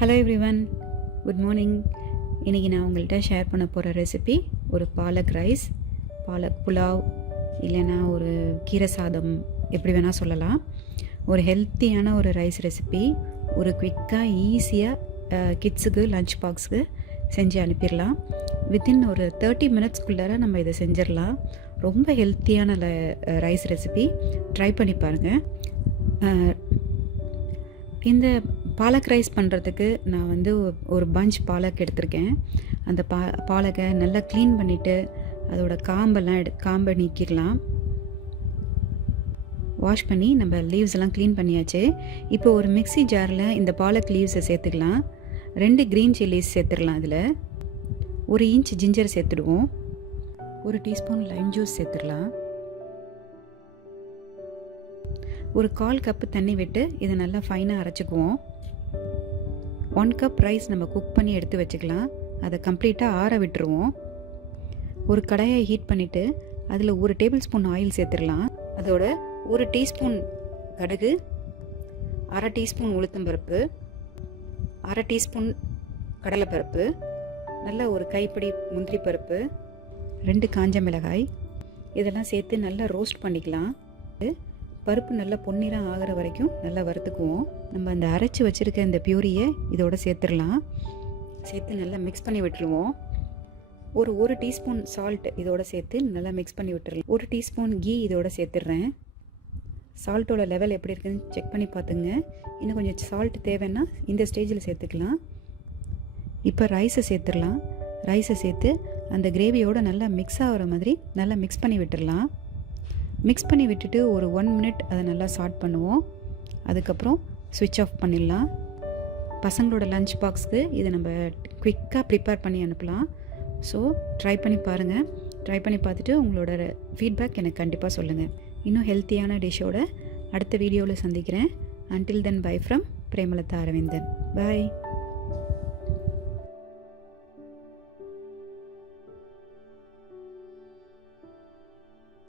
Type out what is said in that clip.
Hello everyone, good morning. இன்றைக்கி நான் உங்கள்கிட்ட ஷேர் பண்ண போகிற ரெசிபி ஒரு பாலக் ரைஸ், பாலக் புலாவ், இல்லைன்னா ஒரு கீரை சாதம், எப்படி வேணால் சொல்லலாம். ஒரு ஹெல்த்தியான ஒரு ரைஸ் ரெசிபி, ஒரு குவிக்காக ஈஸியாக கிட்ஸுக்கு லஞ்ச் பாக்ஸுக்கு செஞ்சு அனுப்பிடலாம். வித்தின் ஒரு 30 மினிட்ஸ்க்குள்ளார நம்ம இதை செஞ்சிடலாம். ரொம்ப ஹெல்த்தியான ரைஸ் ரெசிபி, ட்ரை பண்ணி பாருங்கள். இந்த பாலக் ரைஸ் பண்ணுறதுக்கு நான் வந்து ஒரு பஞ்ச் பாலக் எடுத்திருக்கேன். அந்த பாலக்கை நல்லா க்ளீன் பண்ணிவிட்டு அதோட காம்பை நீக்கிடலாம். வாஷ் பண்ணி நம்ம லீவ்ஸ் எல்லாம் க்ளீன் பண்ணியாச்சு. இப்போ ஒரு மிக்ஸி ஜாரில் இந்த பாலக் லீவ்ஸை சேர்த்துக்கலாம். 2 க்ரீன் சில்லிஸ் சேர்த்துடலாம். அதில் 1 இன்ச் ஜிஞ்சர் சேர்த்துடுவோம். 1 டீஸ்பூன் லைம் ஜூஸ் சேர்த்துடலாம். ஒரு 1/4 கப்பு தண்ணி விட்டு இதை நல்லா ஃபைனாக அரைச்சிக்குவோம். 1 கப் ரைஸ் நம்ம குக் பண்ணி எடுத்து வச்சுக்கலாம். அதை கம்ப்ளீட்டாக ஆற விட்டுருவோம். ஒரு கடாயை ஹீட் பண்ணிவிட்டு அதில் 1 டேபிள் ஸ்பூன் ஆயில் சேர்த்துடலாம். அதோட 1 டீஸ்பூன் கடுகு, 1/2 டீஸ்பூன் உளுத்தம்பருப்பு, 1/2 டீஸ்பூன் கடலைப்பருப்பு, நல்ல ஒரு கைப்பிடி முந்திரி பருப்பு, 2 காஞ்ச மிளகாய், இதெல்லாம் சேர்த்து நல்லா ரோஸ்ட் பண்ணிக்கலாம். பருப்பு நல்லா பொன்னிறம் ஆகிற வரைக்கும் நல்லா வறுத்துக்குவோம். நம்ம அந்த அரைச்சி வச்சுருக்க இந்த பியூரியை இதோட சேர்த்துடலாம். சேர்த்து நல்லா மிக்ஸ் பண்ணி விட்டுருவோம். ஒரு டீஸ்பூன் சால்ட் இதோட சேர்த்து நல்லா மிக்ஸ் பண்ணி விட்டுறலாம். 1 டீஸ்பூன் கீ இதோட சேர்த்துடுறேன். சால்ட்டோட லெவல் எப்படி இருக்குதுன்னு செக் பண்ணி பார்த்துங்க. இன்னும் கொஞ்சம் சால்ட் தேவைன்னா இந்த ஸ்டேஜில் சேர்த்துக்கலாம். இப்போ ரைஸை சேர்த்துடலாம். ரைஸை சேர்த்து அந்த கிரேவியோடு நல்லா மிக்ஸ் ஆகிற மாதிரி நல்லா மிக்ஸ் பண்ணி விட்டுடலாம். மிக்ஸ் பண்ணி விட்டுட்டு ஒரு 1 மினிட் அதை நல்லா சாட் பண்ணுவோம். அதுக்கப்புறம் ஸ்விட்ச் ஆஃப் பண்ணிடலாம். பசங்களோட லஞ்ச் பாக்ஸ்க்கு இதை நம்ம குவிக்காக ப்ரிப்பேர் பண்ணி அனுப்பலாம். ஸோ ட்ரை பண்ணி பாருங்கள். ட்ரை பண்ணி பார்த்துட்டு உங்களோட ஃபீட்பேக் எனக்கு கண்டிப்பாக சொல்லுங்கள். இன்னும் ஹெல்த்தியான டிஷ்ஷோட அடுத்த வீடியோவில் சந்திக்கிறேன். Until then by from Premalatha Aravindan. Bye.